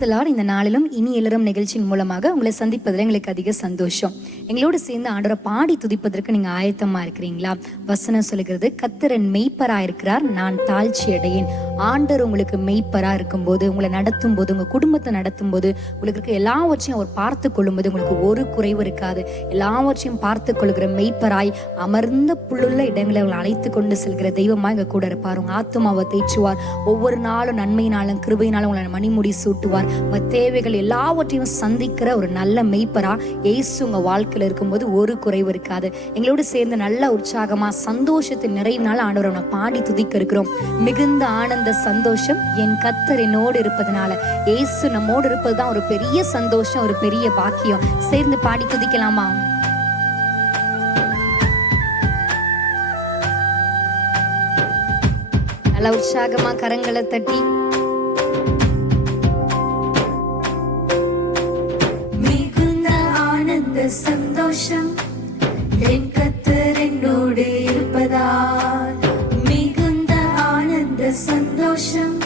பிரைஸ்தலார் இந்த நாளிலும் இனி எழுறும் நிகழ்ச்சியின் மூலமாக உங்களை சந்திப்பதில் எங்களுக்கு அதிக சந்தோஷம். எங்களோடு சேர்ந்து ஆண்டோரை பாடி துதிப்பதற்கு நீங்கள் ஆயத்தமாக இருக்கிறீங்களா? வசனம் சொல்லுகிறது கத்திரன் மெய்ப்பராக இருக்கிறார் நான் தாழ்ச்சி அடையேன். ஆண்டர் உங்களுக்கு மெய்ப்பராக இருக்கும்போது உங்களை நடத்தும் போது உங்கள் குடும்பத்தை நடத்தும் போது உங்களுக்கு இருக்க எல்லாவற்றையும் அவர் பார்த்து கொள்ளும்போது உங்களுக்கு ஒரு குறைவு இருக்காது. எல்லாவற்றையும் பார்த்து கொள்கிற மெய்ப்பராய் அமர்ந்த புல்லுள்ள இடங்களை உங்களை அழைத்து கொண்டு செல்கிற தெய்வமாக எங்கள் கூட இருப்பார். உங்கள் ஆத்துமாவை தேற்றுவார். ஒவ்வொரு நாளும் நன்மையினாலும் கிருபையினாலும் உங்களை மணிமுடி சூட்டுவார். உங்க தேவைகள் எல்லாவற்றையும் சந்திக்கிற ஒரு நல்ல மெய்ப்பரா ஏசு உங்க வாழ்க்கையில இருக்கும்போது ஒரு குறைவு இருக்காது. எங்களோடு சேர்ந்து நல்ல உற்சாகமா சந்தோஷத்தின் நிறைவினால ஆண்டவர் உன்னை பாடி துதிக்க இருக்கிறோம் மிகுந்த ஆனந்த சந்தோஷம் என் கத்தர் என்னோடு இருப்பதனால. ஏசு நம்மோடு இருப்பதுதான் ஒரு பெரிய சந்தோஷம் ஒரு பெரிய பாக்கியம். சேர்ந்து பாடி துதிக்கலாமா? நல்ல உற்சாகமா கரங்களை தட்டி சந்தோஷம் என் கத்தர் என்னோடு இருப்பதால் மிகுந்த ஆனந்த சந்தோஷம்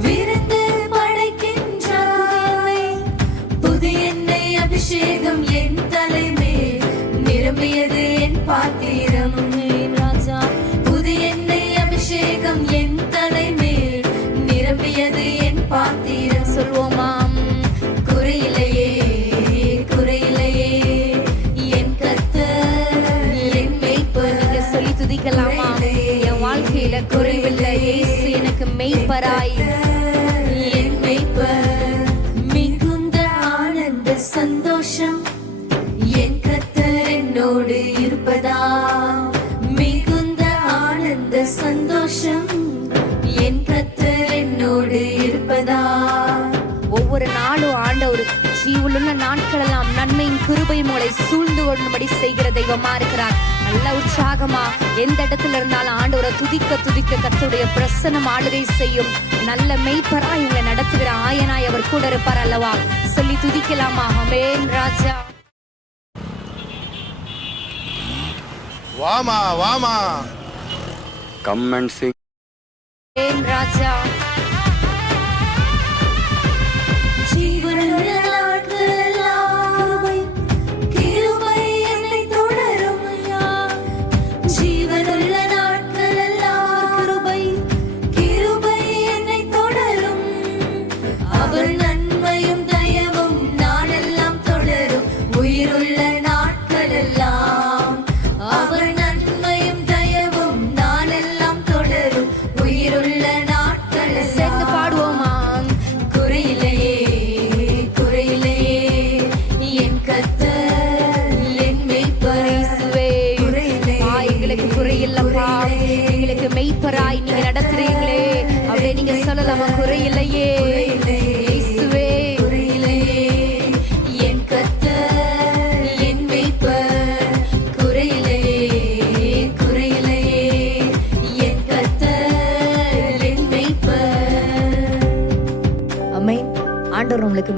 விருந்து படைக்கின்றார் புதிய எண்ணெய் அபிஷேகம் என் தலைமேல் நிரம்பியது என் பாத்திரம் ராஜா. புதிய எண்ணெய் அபிஷேகம் என் தலைமேல் நிரம்பியது என் பாத்திரம். கத்தர் என்னோடு இருப்பதா மிகுந்த ஆனந்த சந்தோஷம் என் கத்தர் என்னோடு இருப்பதா ஒவ்வொரு நாளும் ஆண்டவர் ஜீவுள்ள நாட்களெல்லாம் நன்மையின் கிருபை மூளை சூழ்ந்து கொள்ளும்படி செய்கிற தெய்வமா இருக்கிறார். நல்ல உற்சாகமா எந்த இடத்துல இருந்தாலும் ஆண்டவரை துதிக்க துதிக்க கர்த்தருடைய பிரசனம் ஆளுகை செய்யும். நல்ல மெய்ப்பரா இவங்களை நடத்துகிற ஆயனாய் அவர் கூட இருப்பார் அல்லவா? சொல்லி துதிக்கலாமா? அமேன் ராஜா. வாமா வாமா sing அமேன் ராஜா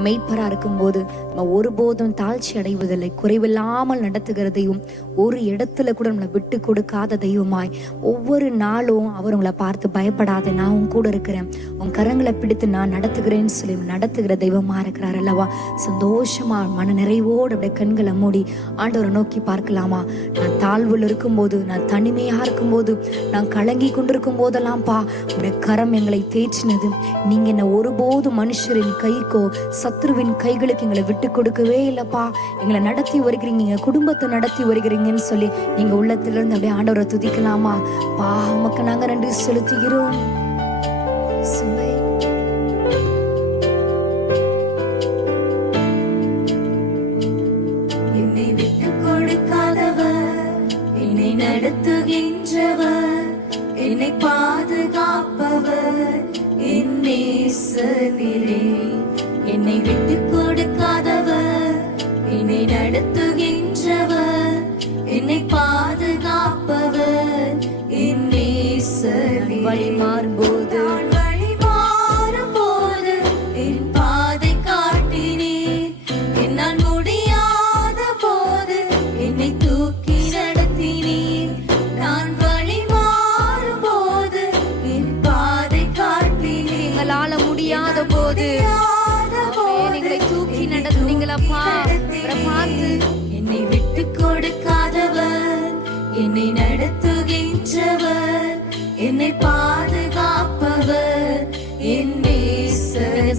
மெய்ப்பராக இருக்கும்போது நம்ம ஒருபோதும் தாழ்ச்சி அடைவதில்லை. குறைவில்லாமல் நடத்துகிறதையும் ஒரு இடத்துல கூட நம்மளை விட்டு கொடுக்காத தெய்வமாய் ஒவ்வொரு நாளும் அவர் உங்களை பார்த்து பயப்படாத நான் உன் கூட இருக்கிறேன். உன் கரங்களை பிடித்து நான் நடத்துகிறேன்னு சொல்லி நடத்துகிற தெய்வமா இருக்கிறார் அல்லவா? சந்தோஷமா மன நிறைவோடு அப்படியே கண்களை மூடி ஆண்டவரை நோக்கி பார்க்கலாமா? நான் தாழ்வில் இருக்கும்போது நான் தனிமையா இருக்கும்போது நான் கலங்கி கொண்டிருக்கும் போதெல்லாம்ப்பா உடைய கரம் எங்களை தேற்றினது. நீங்க என்ன ஒருபோதும் மனுஷரின் கைக்கோ சத்ருவின் கைகளுக்கு எங்களை விட்டு கொடுக்கவே இல்லப்பா. எங்களை நடத்தி வருகிறீங்க. எங்கள் குடும்பத்தை நடத்தி வருகிறீங்கன்னு சொல்லி நீங்க உள்ளத்திலிருந்து அப்படியே ஆண்டவரை துதிக்கலாமா? பா உமக்கு நாங்க நன்றி செலுத்துகிறோம். சுமை என்னை நடத்துகின்றவர் என்னை பாதுகாப்பவர். என்னை விட்டு கொடுக்காதவர். என்னை நடத்துகின்றவர். என்னை பாதுகாப்பவர்.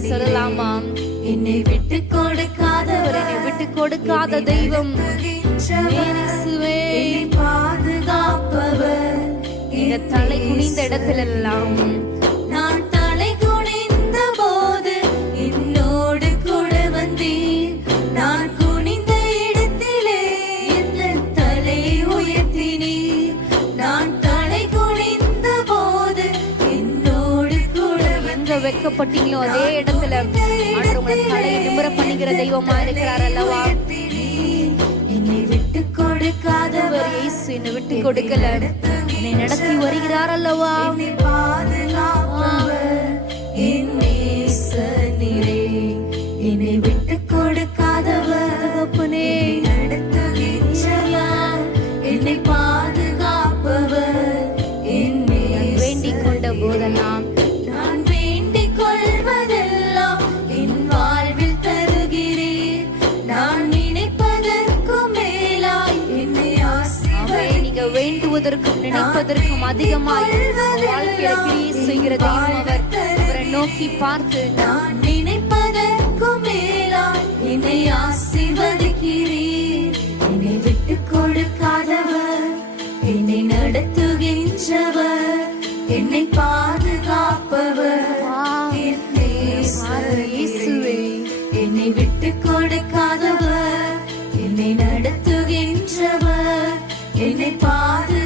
சொல்லலாமா என்னை விட்டு கொடுக்காதவர். என்னை விட்டு கொடுக்காத தெய்வம். பாதுகாப்பவர். தலை குனிந்த இடத்துல எல்லாம் வெக்கப்பட்டீங்களோ அதே இடத்துல ஆண்டவர் உங்களை தலையை நிமிர பண்ணுகிற தெய்வமா இருக்கிறார் அல்லவா? என்னை விட்டு கொடுக்காதவர் இயேசு என்னை விட்டு கொடுக்கல. என்னை நடத்தி வருகிறார் அல்லவா? என்னை நினைப்பதற்கும் அதிகமாய் வாழ்க்கையில கிரியை செய்கிற தெய்வம் அவர். அவரை நோக்கி பார்த்து நான் நினைப்பதற்கும் மேலாய் என்னை ஆசீர்வதிக்கிறீர். என்னை விட்டு கொடுக்காதவர் என்னை நடத்துகின்றவர் என்னை பாதுகாப்பவர். என்னை விட்டு கொடுக்காதவர் என்னை நடத்துகின்றவர் என்னை பாதுகாப்பவர்.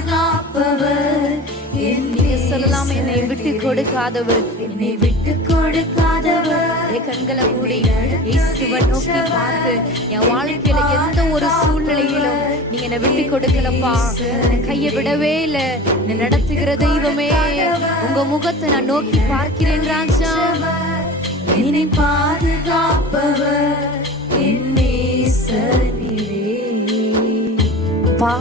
கொடுக்காதவர் என்னை விட்டு கொடுக்காதவர். என் கண்களை மூடி இயேசுவை நோக்கி பார்த்து என் வாழ்க்கையில எந்த ஒரு சூழ்நிலையிலும் நீங்க என்னை விட்டு கொடுக்கலப்பா. என் கையை விடவே இல்ல. என்னை நடத்துகிற தெய்வமே உங்க முகத்தை நான் நோக்கி பார்க்கிறேன் ராஜா. என்னை பாதுகாப்பவர். என் நேசனிலே பா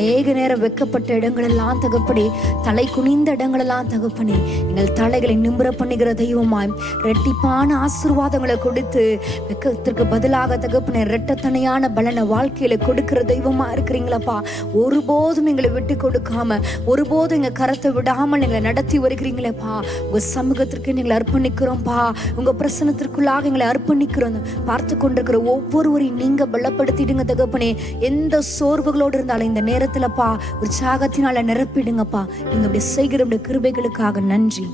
அநேக நேரம் வெக்கப்பட்ட இடங்களெல்லாம் தகப்படி தலை குனிந்த இடங்களெல்லாம் தகப்பனே எங்கள் தலைகளை நிம்புற பண்ணுகிற தெய்வமாய் ரெட்டிப்பான ஆசீர்வாதங்களை கொடுத்து வெக்கத்திற்கு பதிலாக தகப்பனே ரெட்டத்தனையான பலனை வாழ்க்கையில கொடுக்கிற தெய்வமா இருக்கிறீங்களப்பா. ஒருபோதும் எங்களை விட்டு கொடுக்காம ஒருபோதும் எங்க கரத்தை விடாமல் எங்களை நடத்தி வருகிறீங்களேப்பா. உங்க சமூகத்திற்கு எங்களை அர்ப்பணிக்கிறோம்ப்பா உங்க பிரசனத்திற்குள்ளாக எங்களை அர்ப்பணிக்கிறோம். பார்த்து கொண்டிருக்கிற ஒவ்வொருவரையும் நீங்க பலப்படுத்திடுங்க தகப்பனே. எந்த சோர்வுகளோடு இருந்தாலும் இந்த நேரத்தில் இடத்துலப்பா உற்சாகத்தினால நிரப்பிடுங்கப்பா. நீங்க அப்படி செய்கிற கிருபைகளுக்காக நன்றி.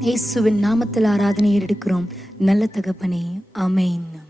இயேசுவின் நாமத்தில் ஆராதனை எடுக்கிறோம் நல்ல தகப்பனே. ஆமென்.